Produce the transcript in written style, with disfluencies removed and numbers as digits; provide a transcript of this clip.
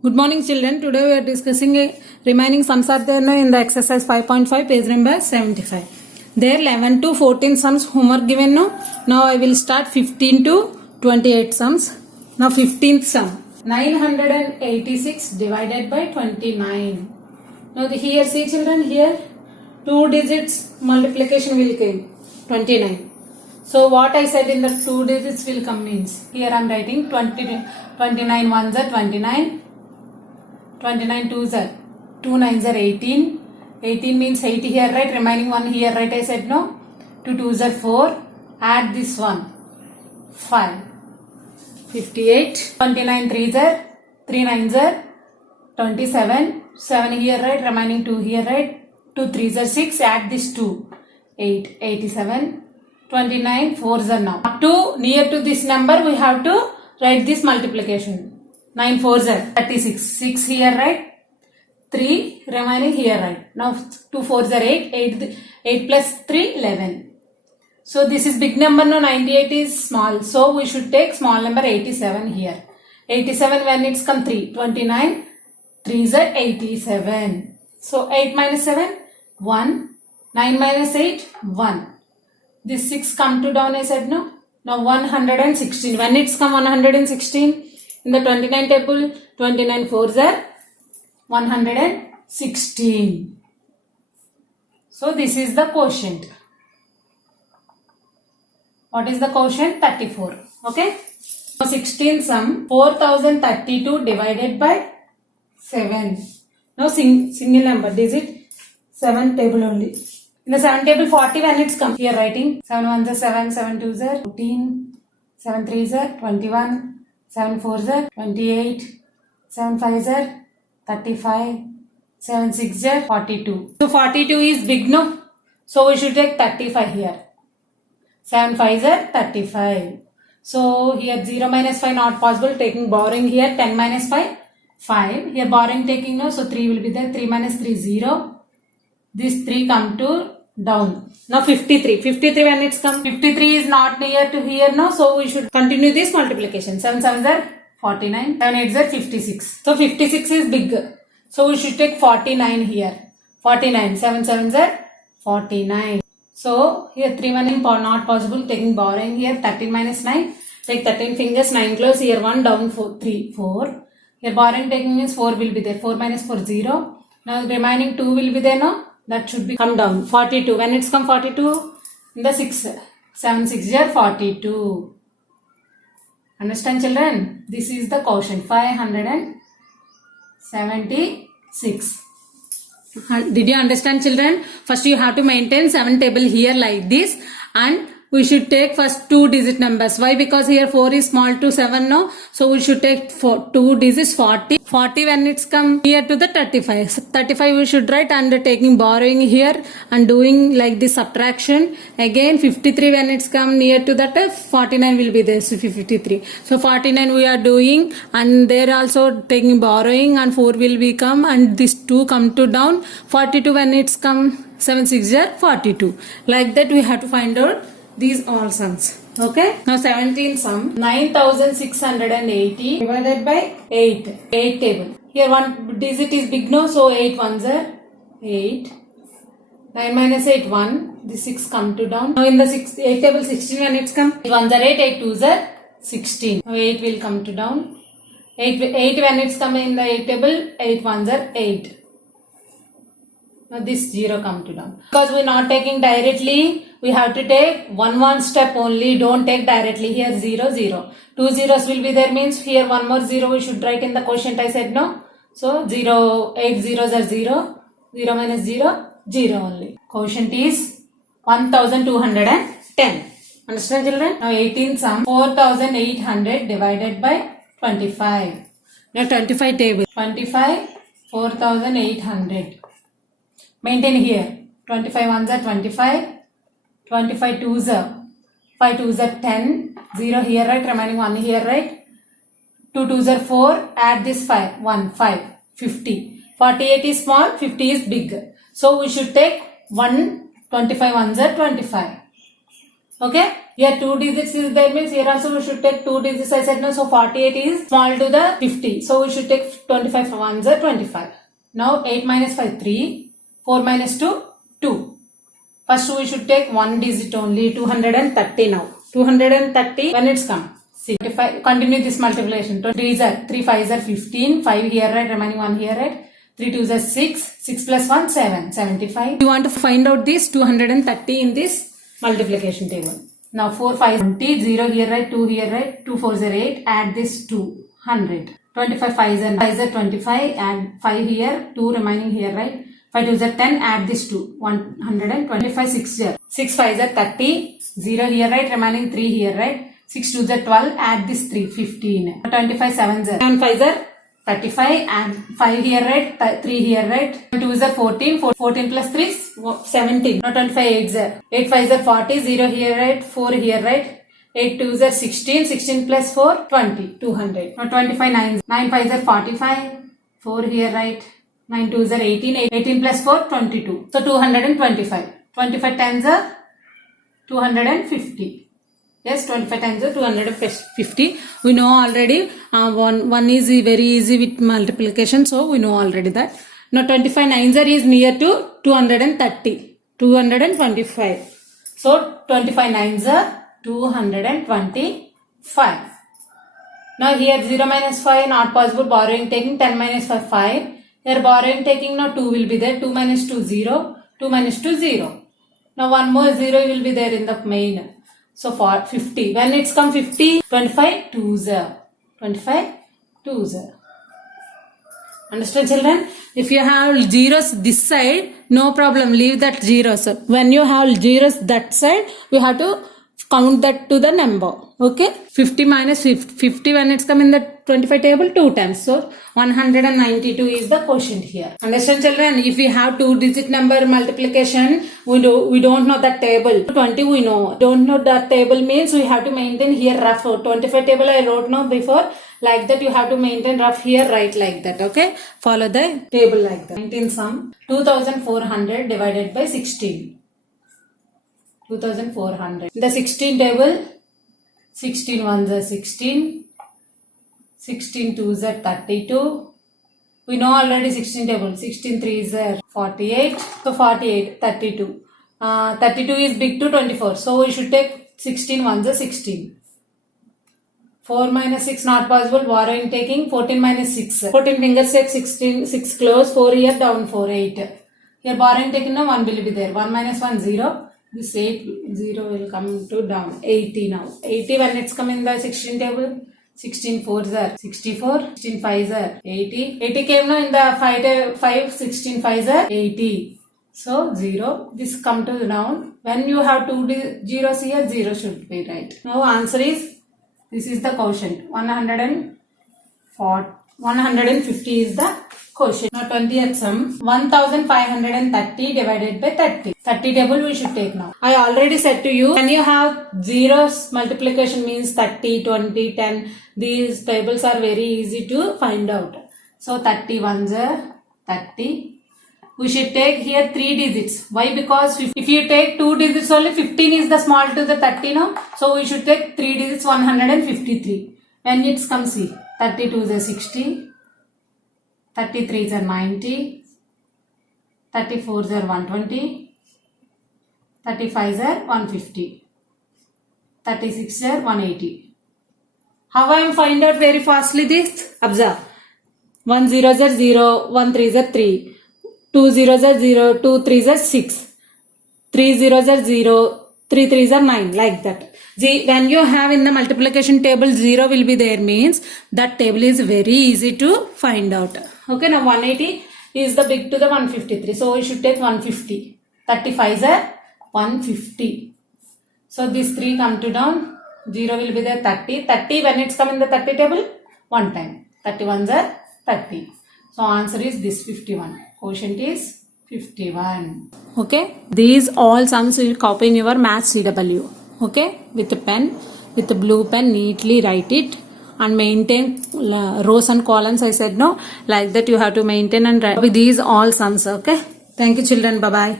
Good morning children. Today we are discussing remaining sums are there in the exercise 5.5 page number 75. There 11 to 14 sums homework given no. Now I will start 15 to 28 sums. Now 15th sum 986 divided by 29. Now here see children, here 2 digits multiplication will come 29. So what I said in the 2 digits will come means here I am writing 29 ones are 29. 29 twos are 2 nines are 18. 18 means 80 here, right? Remaining one here, right? I said no. 2 twos are 4. Add this one 5. 58. 29 threes are 3 nines are 27. 7 here, right? Remaining 2 here, right? 2 threes are 6. Add this 2. 8. 87. 29 fours are now. Up to near to this number we have to write this multiplication. 9 fours are 36. 6 here, right? 3 remaining here, right? Now 2 fours are 8. 8 plus 3 11. So this is big number, no, 98 is small. So we should take small number 87 here. 87 when it's come 3. 29. 3s are 87. So 8 minus 7 1. 9 minus 8 1. This 6 come to down, I said no. Now 116. When it's come 116 in the 29 table, 29 fours are 116. So this is the quotient. What is the quotient? 34. Okay. Now 16th sum 4032 divided by 7. Now single number digit 7 table only. In the 7 table 40 when it's come. Here writing 7 ones are 7, 7 twos are 14, 7 threes are 21, 7 fours are 28, 7 fives are 35, 7 sixes are 42. So 42 is big, no? So we should take 35 here. 7 fives are 35. So here 0 minus 5 not possible. Taking borrowing here 10 minus 5 5. Here borrowing taking no. So 3 will be there. 3 minus 3 0. This 3 come to down. Now 53. 53 when it's come. 53 is not near to here, no. So we should continue this multiplication. 7 sevens are 49. 7 eights are 56. So 56 is big. So we should take 49 here. 49. 7 sevens are 49. So here 3 1 is not possible. Taking borrowing here 13 minus 9. Take 13 fingers, 9 close. Here 1 down 4, 3, 4. Here borrowing taking means 4 will be there. 4 minus 4 0. Now remaining 2 will be there, no. That should be come down. 42. When it's come 42, in the 6. 7 6 are 42. Understand children? This is the quotient. 576. Did you understand children? First you have to maintain 7 table here like this, and we should take first 2 digit numbers. Why? Because here 4 is small to 7 now. So we should take 2 digits 40. 40 when it's come here to the 35. 35 we should write under taking borrowing here and doing like this subtraction. Again 53 when it's come near to that 49 will be there. So 53. So 49 we are doing, and there also taking borrowing, and 4 will become, and this 2 come to down. 42 when it's come 7 6 are 42. Like that we have to find out these all sums. Okay. Now 17th sum 9680 divided by 8. 8 table. Here one digit is big, no. So 8 ones are 8. 9 minus 8 1. The 6 come to down. Now in the 8 table 16 when it's come. 8 ones are 8. 8 twos are 16. Now 8 will come to down. 8 when it's come in the 8 table. 8 ones are 8. Now this 0 come to down. Because we are not taking directly, we have to take one step only. Don't take directly. Here 0 0. 2 zeros will be there, means here one more 0 we should write in the quotient, I said no. So 0, 8 zeros are 0. 0 minus 0, 0 only. Quotient is 1210. Understand children? Now 18th sum 4800 divided by 25. Now 25 table. 25 4800. Maintain here. 25 ones are 25. 25 twos are 5 twos are 10. 0 here, right? Remaining 1 here, right? 2 twos are 4. Add this 5. 1 5. 50. 48 is small. 50 is big. So we should take 1. 25 ones are 25. Okay, here 2 digits is there means here also we should take 2 digits I said no, so 48 is small to the 50, so we should take 25 for 1s are 25. Now 8 minus 5 3, 4 minus 2 2. First we should take 1 digit only, 230 now. 230 when it's come. See, continue this multiplication. 3 are 3 5s are 15, 5 here right, remaining 1 here right. 3 2s are 6, 6 plus 1 7, 75. You want to find out this 230 in this multiplication table. Now 4 5 20, 0 here right, 2 here right, 2 4s are 8, add this 2, 100. 25 5s are 25, add 5 here, 2 remaining here right. 5 2s are 10, add this 2, 125 6 here. 6 5s are 30, 0 here right, remaining 3 here right. 6 2s are 12, add this 3, 15. 25 7s are 7 5s are 35, and 5 here right, 3 here right. 2 is a 14, 14 plus 3 is 17. Now 25 8s are 8 5s are 40, 0 here right, 4 here right. 8 2s are 16, 16 plus 4 20, 200. Now 25 9s, 9 5s are 45, 4 here right. 9 2s are 18, 18 plus 4 22. So 225. 25 10s are 250. Yes, 25 times 250. We know already. One is very easy with multiplication, so we know already that. Now 25 9s are is near to 230. 225. So 25 9s are 225. Now here 0 minus 5 not possible. Borrowing taking 10 minus 5 5. Here borrowing taking now 2 will be there. 2 minus 2 0. 2 minus 2 0. Now one more 0 will be there in the main. So for 50, when it's come 50, 25 2s are 25 2s are. Understand children? If you have zeros this side, no problem, leave that zeros. When you have zeros that side, we have to count that to the number. Okay, 50 minus 50 when it's come in the 25 table 2 times. So 192 is the quotient here. Understand children? If we have 2 digit number multiplication, we don't know that table. 20 we know. Don't know that table means we have to maintain here rough. 25 table I wrote now before. Like that you have to maintain rough here, right like that. Okay, follow the table like that. 19 sum 2400 divided by 16. 2400. The 16 table, 16 1s are 16, 16 2s are 32. We know already 16 table, 16 3s are 48. So 48, 32. 32 is big to 24. So we should take 16 1s are 16. 4 minus 6 not possible. Borrowing taking 14 minus 6. 14 fingers take 16, 6 close, 4 here down 4, 8. Here borrowing taking now 1 will be there. 1 minus 1 0. This 8 0 will come to down 80 now. 80 when it's come in the 16 table. 16 4s are 64. 16 5s are 80. 80 came now in the 5 16 5s are 80. So 0. This come to down. When you have 2 zeros here, 0 should be right. Now answer is, this is the quotient. 150 is the quotient. Now 20th sum. 1530 divided by 30. 30 table we should take now. I already said to you, when you have zeros, multiplication means 30, 20, 10. These tables are very easy to find out. So 30 1s are 30. We should take here 3 digits. Why? Because if you take 2 digits only, 15 is the small to the 30 now. So we should take 3 digits, 153. When it's come see, 32s are 60, 33s are 90, 34s are 120, 35s are 150, 36 are 180. How I am find out very fastly this? Observe. 1 zeros are 0, 1 3s are 3. 2 zeros are 0, 2 3s are 6, 3 zeros are 0, 3 3s are 9, like that. When you have in the multiplication table 0 will be there means that table is very easy to find out. Okay, now 180 is the big to the 153. So we should take 150. 35s are 150. So these 3 come to down. 0 will be there 30. 30 when it's come in the 30 table, 1 time. 31s are 30. So answer is this 51. Quotient is 51. Okay. These all sums will copy in your maths CW. Okay. With a pen, with the blue pen, neatly write it and maintain rows and columns. I said no. Like that you have to maintain and write with these all sums. Okay. Thank you children. Bye bye.